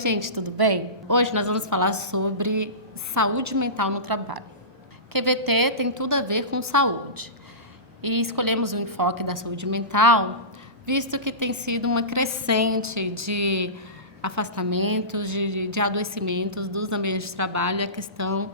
gente, tudo bem? Hoje nós vamos falar sobre saúde mental no trabalho. QVT tem tudo a ver com saúde e escolhemos o enfoque da saúde mental, visto que tem sido uma crescente de afastamentos, de adoecimentos dos ambientes de trabalho e a questão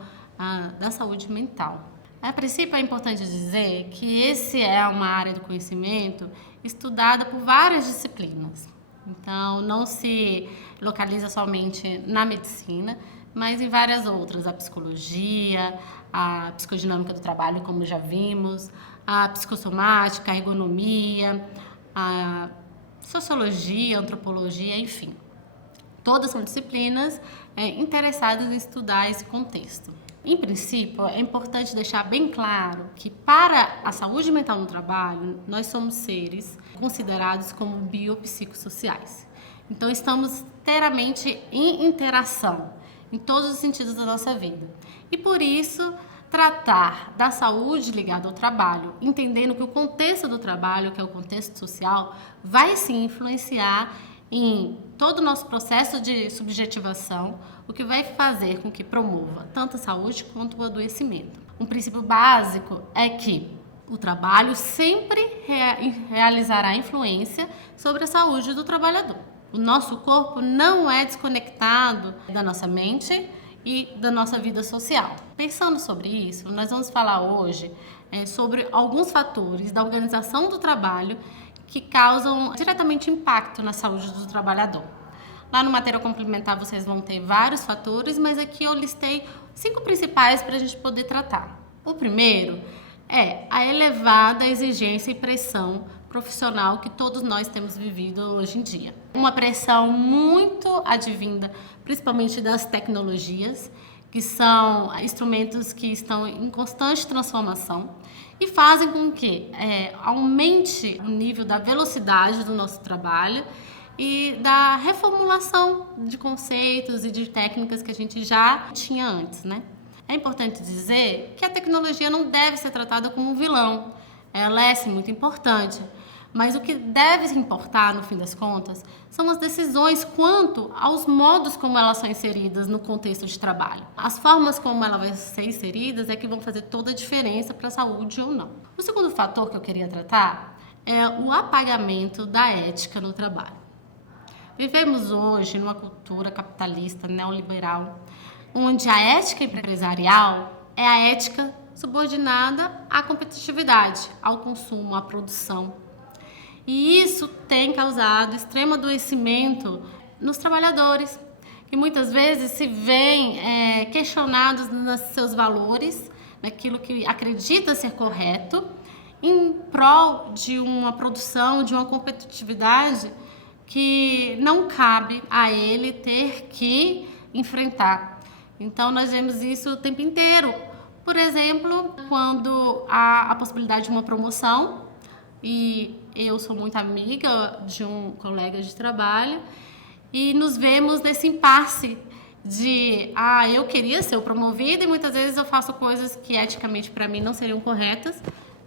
da saúde mental. A princípio, é importante dizer que esse é uma área do conhecimento estudada por várias disciplinas. Então, não se localiza somente na medicina, mas em várias outras. A psicologia, a psicodinâmica do trabalho, como já vimos, a psicossomática, a ergonomia, a sociologia, a antropologia, enfim. Todas são disciplinas interessadas em estudar esse contexto. Em princípio, é importante deixar bem claro que para a saúde mental no trabalho, nós somos seres considerados como biopsicossociais. Então, estamos inteiramente em interação, em todos os sentidos da nossa vida. E por isso, tratar da saúde ligada ao trabalho, entendendo que o contexto do trabalho, que é o contexto social, vai sim influenciar em todo o nosso processo de subjetivação, o que vai fazer com que promova tanto a saúde quanto o adoecimento. Um princípio básico é que o trabalho sempre realizará influência sobre a saúde do trabalhador. O nosso corpo não é desconectado da nossa mente e da nossa vida social. Pensando sobre isso, nós vamos falar hoje sobre alguns fatores da organização do trabalho que causam diretamente impacto na saúde do trabalhador. Lá no material complementar vocês vão ter vários fatores, mas aqui eu listei 5 principais para a gente poder tratar. O primeiro é a elevada exigência e pressão profissional que todos nós temos vivido hoje em dia. Uma pressão muito advinda, principalmente das tecnologias, que são instrumentos que estão em constante transformação e fazem com que aumente o nível da velocidade do nosso trabalho e da reformulação de conceitos e de técnicas que a gente já tinha antes, né? É importante dizer que a tecnologia não deve ser tratada como um vilão. Ela é, sim, muito importante. Mas o que deve importar, no fim das contas, são as decisões quanto aos modos como elas são inseridas no contexto de trabalho. As formas como elas vão ser inseridas é que vão fazer toda a diferença para a saúde ou não. O segundo fator que eu queria tratar é o apagamento da ética no trabalho. Vivemos hoje numa cultura capitalista neoliberal, onde a ética empresarial é a ética subordinada à competitividade, ao consumo, à produção. E isso tem causado extremo adoecimento nos trabalhadores, que muitas vezes se veem questionados nos seus valores, naquilo que acredita ser correto, em prol de uma produção, de uma competitividade que não cabe a ele ter que enfrentar. Então, nós vemos isso o tempo inteiro. Por exemplo, quando há a possibilidade de uma promoção, e eu sou muito amiga de um colega de trabalho, e nos vemos nesse impasse de, eu queria ser promovida e muitas vezes eu faço coisas que eticamente para mim não seriam corretas,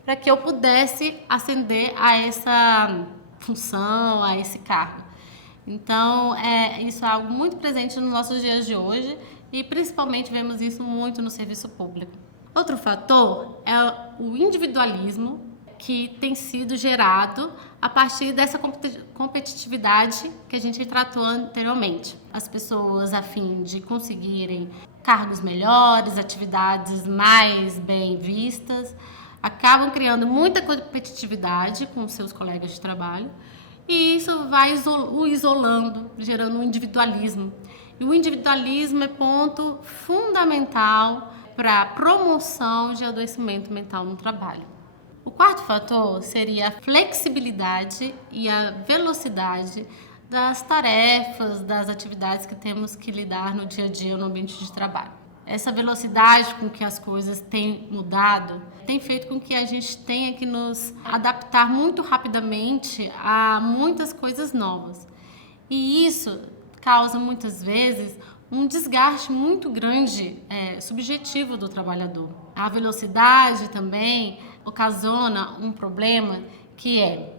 para que eu pudesse ascender a essa função, a esse cargo. Então, isso é algo muito presente nos nossos dias de hoje e principalmente vemos isso muito no serviço público. Outro fator é o individualismo que tem sido gerado a partir dessa competitividade que a gente tratou anteriormente. As pessoas, a fim de conseguirem cargos melhores, atividades mais bem vistas, acabam criando muita competitividade com seus colegas de trabalho e isso vai o isolando, gerando um individualismo. E o individualismo é ponto fundamental para a promoção de adoecimento mental no trabalho. O quarto fator seria a flexibilidade e a velocidade das tarefas, das atividades que temos que lidar no dia a dia no ambiente de trabalho. Essa velocidade com que as coisas têm mudado tem feito com que a gente tenha que nos adaptar muito rapidamente a muitas coisas novas. E isso causa muitas vezes um desgaste muito grande subjetivo do trabalhador. A velocidade também ocasiona um problema que é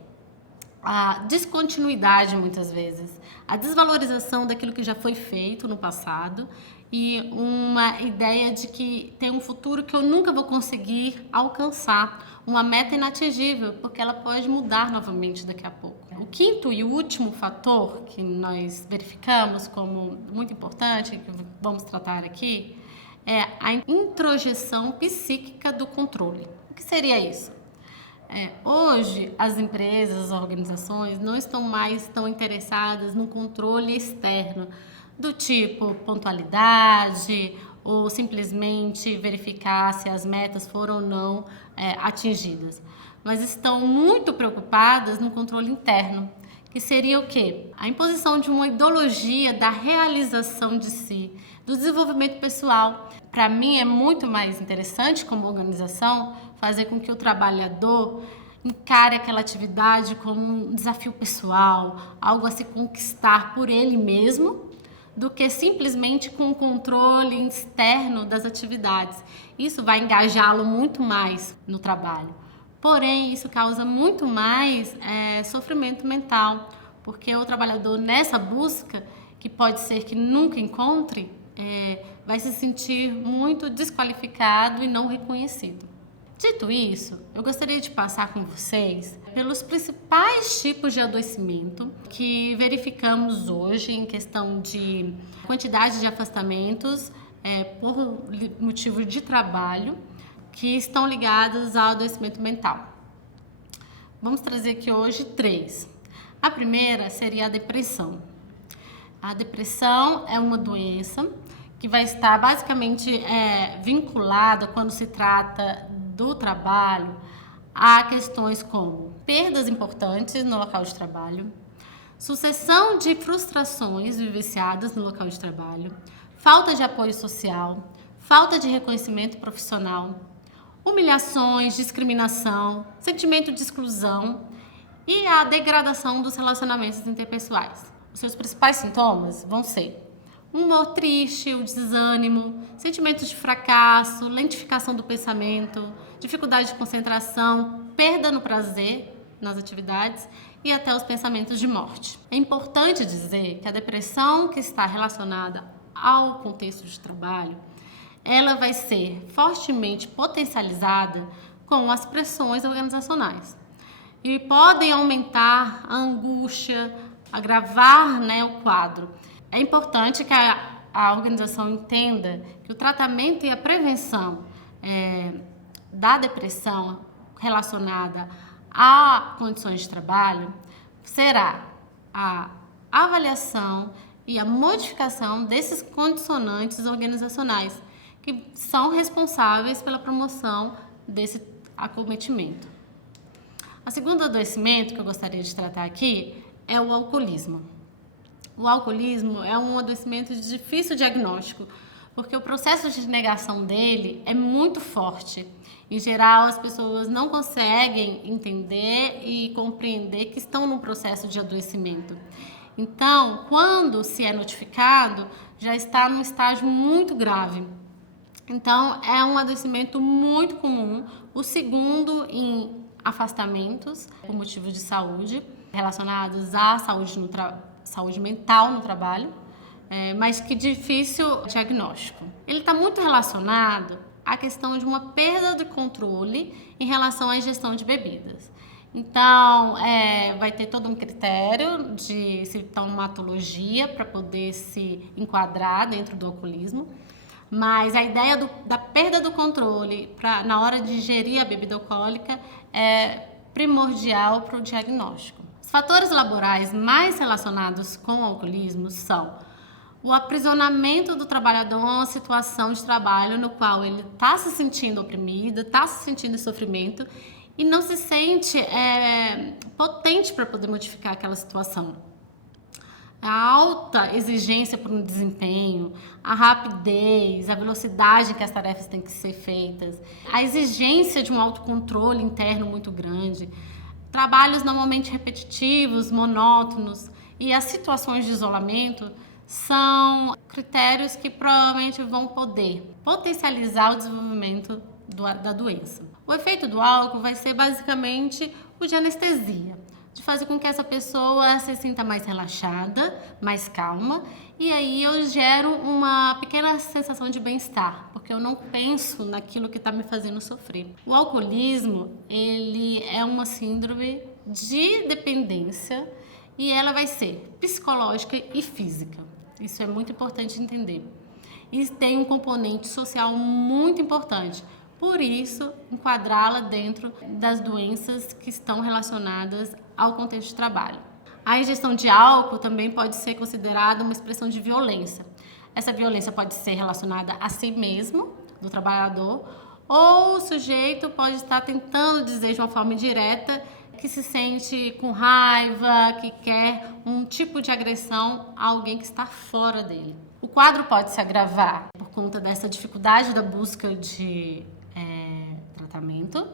a descontinuidade muitas vezes, a desvalorização daquilo que já foi feito no passado e uma ideia de que tem um futuro que eu nunca vou conseguir alcançar, uma meta inatingível, porque ela pode mudar novamente daqui a pouco. O quinto e último fator que nós verificamos como muito importante, que vamos tratar aqui, é a introjeção psíquica do controle. O que seria isso? Hoje, as empresas, as organizações não estão mais tão interessadas no controle externo, do tipo pontualidade ou simplesmente verificar se as metas foram ou não atingidas, mas estão muito preocupadas no controle interno, que seria o quê? A imposição de uma ideologia da realização de si, do desenvolvimento pessoal. Para mim é muito mais interessante como organização fazer com que o trabalhador encare aquela atividade como um desafio pessoal, algo a se conquistar por ele mesmo, do que simplesmente com o controle externo das atividades. Isso vai engajá-lo muito mais no trabalho. Porém, isso causa muito mais sofrimento mental, porque o trabalhador nessa busca, que pode ser que nunca encontre, vai se sentir muito desqualificado e não reconhecido. Dito isso, eu gostaria de passar com vocês pelos principais tipos de adoecimento que verificamos hoje em questão de quantidade de afastamentos por motivo de trabalho que estão ligados ao adoecimento mental. Vamos trazer aqui hoje 3. A primeira seria a depressão. A depressão é uma doença que vai estar basicamente vinculada, quando se trata do trabalho, a questões como perdas importantes no local de trabalho, sucessão de frustrações vivenciadas no local de trabalho, falta de apoio social, falta de reconhecimento profissional, humilhações, discriminação, sentimento de exclusão e a degradação dos relacionamentos interpessoais. Os seus principais sintomas vão ser um humor triste, o desânimo, sentimentos de fracasso, lentificação do pensamento, dificuldade de concentração, perda no prazer nas atividades e até os pensamentos de morte. É importante dizer que a depressão que está relacionada ao contexto de trabalho, ela vai ser fortemente potencializada com as pressões organizacionais e podem aumentar a angústia, agravar o quadro. É importante que a organização entenda que o tratamento e a prevenção da depressão relacionada a condições de trabalho será a avaliação e a modificação desses condicionantes organizacionais que são responsáveis pela promoção desse acometimento. O segundo adoecimento que eu gostaria de tratar aqui é o alcoolismo. O alcoolismo é um adoecimento de difícil diagnóstico, porque o processo de negação dele é muito forte. Em geral, as pessoas não conseguem entender e compreender que estão num processo de adoecimento. Então, quando se é notificado, já está num estágio muito grave. Então, é um adoecimento muito comum, o segundo em afastamentos por motivos de saúde, relacionados à saúde mental no trabalho, mas que difícil diagnóstico. Ele está muito relacionado à questão de uma perda de controle em relação à ingestão de bebidas. Então, vai ter todo um critério de sintomatologia para poder se enquadrar dentro do alcoolismo, mas a ideia da perda do controle na hora de ingerir a bebida alcoólica é primordial para o diagnóstico. Os fatores laborais mais relacionados com o alcoolismo são o aprisionamento do trabalhador a uma situação de trabalho no qual ele está se sentindo oprimido, está se sentindo em sofrimento e não se sente potente para poder modificar aquela situação. A alta exigência por um desempenho, a rapidez, a velocidade que as tarefas têm que ser feitas, a exigência de um autocontrole interno muito grande, trabalhos normalmente repetitivos, monótonos e as situações de isolamento são critérios que provavelmente vão poder potencializar o desenvolvimento da doença. O efeito do álcool vai ser basicamente o de anestesia. de fazer com que essa pessoa se sinta mais relaxada, mais calma, e aí eu gero uma pequena sensação de bem-estar, porque eu não penso naquilo que está me fazendo sofrer. O alcoolismo, ele é uma síndrome de dependência e ela vai ser psicológica e física. Isso é muito importante entender. E tem um componente social muito importante. Por isso, enquadrá-la dentro das doenças que estão relacionadas ao contexto de trabalho. A ingestão de álcool também pode ser considerada uma expressão de violência. Essa violência pode ser relacionada a si mesmo, do trabalhador, ou o sujeito pode estar tentando dizer de uma forma indireta que se sente com raiva, que quer um tipo de agressão a alguém que está fora dele. O quadro pode se agravar por conta dessa dificuldade da busca de tratamento,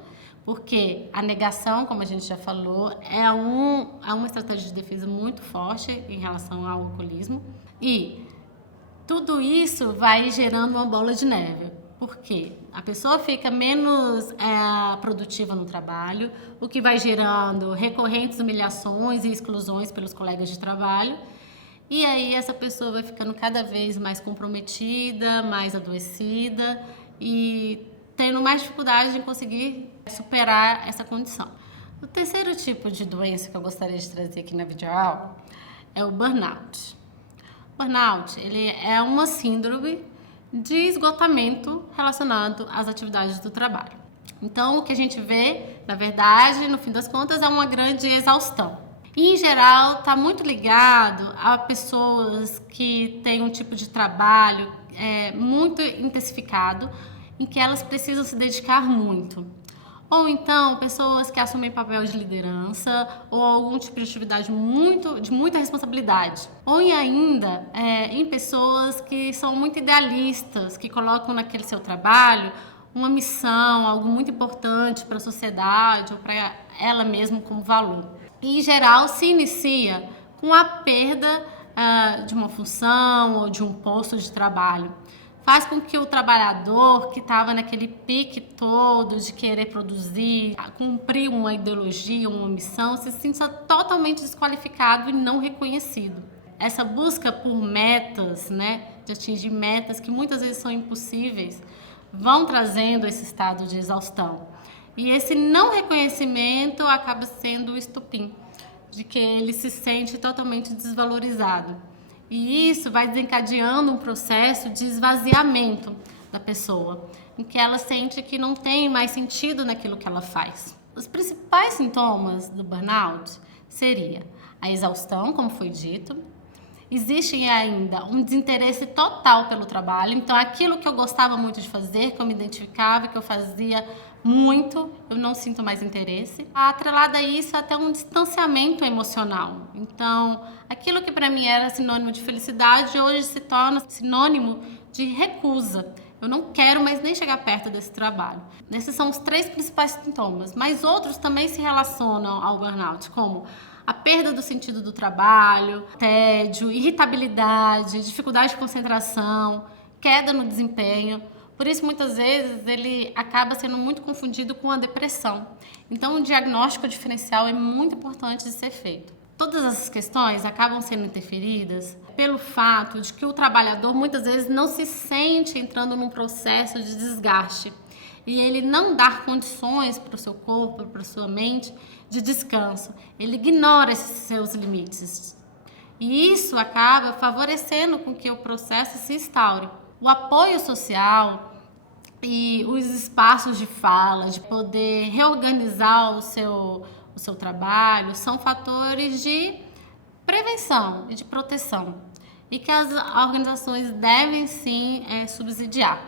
porque a negação, como a gente já falou, é uma estratégia de defesa muito forte em relação ao alcoolismo, e tudo isso vai gerando uma bola de neve, porque a pessoa fica menos produtiva no trabalho, o que vai gerando recorrentes humilhações e exclusões pelos colegas de trabalho, e aí essa pessoa vai ficando cada vez mais comprometida, mais adoecida e tendo mais dificuldade em conseguir superar essa condição. O terceiro tipo de doença que eu gostaria de trazer aqui na videoaula é o burnout. O burnout, ele é uma síndrome de esgotamento relacionado às atividades do trabalho. Então, o que a gente vê, na verdade, no fim das contas, é uma grande exaustão. E, em geral, está muito ligado a pessoas que têm um tipo de trabalho muito intensificado, em que elas precisam se dedicar muito. Ou então, pessoas que assumem papel de liderança ou algum tipo de atividade de muita responsabilidade. Ou ainda em pessoas que são muito idealistas, que colocam naquele seu trabalho uma missão, algo muito importante para a sociedade ou para ela mesma como valor. E, em geral, se inicia com a perda de uma função ou de um posto de trabalho. Faz com que o trabalhador que estava naquele pique todo de querer produzir, cumprir uma ideologia, uma missão, se sinta totalmente desqualificado e não reconhecido. Essa busca por metas, de atingir metas que muitas vezes são impossíveis, vão trazendo esse estado de exaustão. E esse não reconhecimento acaba sendo o estopim de que ele se sente totalmente desvalorizado. E isso vai desencadeando um processo de esvaziamento da pessoa, em que ela sente que não tem mais sentido naquilo que ela faz. Os principais sintomas do burnout seria a exaustão, como foi dito. Existe ainda um desinteresse total pelo trabalho, então aquilo que eu gostava muito de fazer, que eu me identificava, que eu fazia muito, eu não sinto mais interesse. Atrelada a isso, até um distanciamento emocional. Então, aquilo que para mim era sinônimo de felicidade, hoje se torna sinônimo de recusa. Eu não quero mais nem chegar perto desse trabalho. Esses são os 3 principais sintomas, mas outros também se relacionam ao burnout, como a perda do sentido do trabalho, tédio, irritabilidade, dificuldade de concentração, queda no desempenho. Por isso, muitas vezes, ele acaba sendo muito confundido com a depressão. Então, o diagnóstico diferencial é muito importante de ser feito. Todas essas questões acabam sendo interferidas pelo fato de que o trabalhador, muitas vezes, não se sente entrando num processo de desgaste. E ele não dá condições para o seu corpo, para a sua mente, de descanso. Ele ignora esses seus limites. E isso acaba favorecendo com que o processo se instaure. O apoio social e os espaços de fala, de poder reorganizar o seu trabalho, são fatores de prevenção e de proteção. E que as organizações devem sim subsidiar.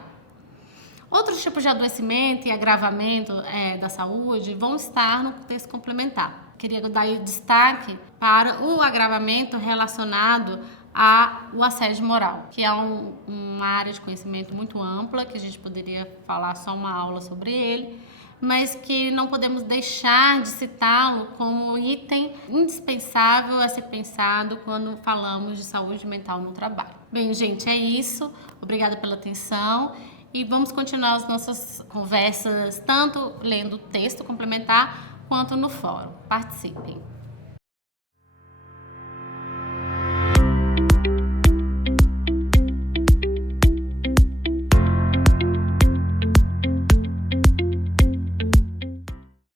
Outros tipos de adoecimento e agravamento da saúde vão estar no contexto complementar. Queria dar destaque para o agravamento relacionado ao assédio moral, que é uma área de conhecimento muito ampla, que a gente poderia falar só uma aula sobre ele, mas que não podemos deixar de citá-lo como item indispensável a ser pensado quando falamos de saúde mental no trabalho. Bem, gente, é isso. Obrigada pela atenção. E vamos continuar as nossas conversas, tanto lendo o texto complementar, quanto no fórum. Participem!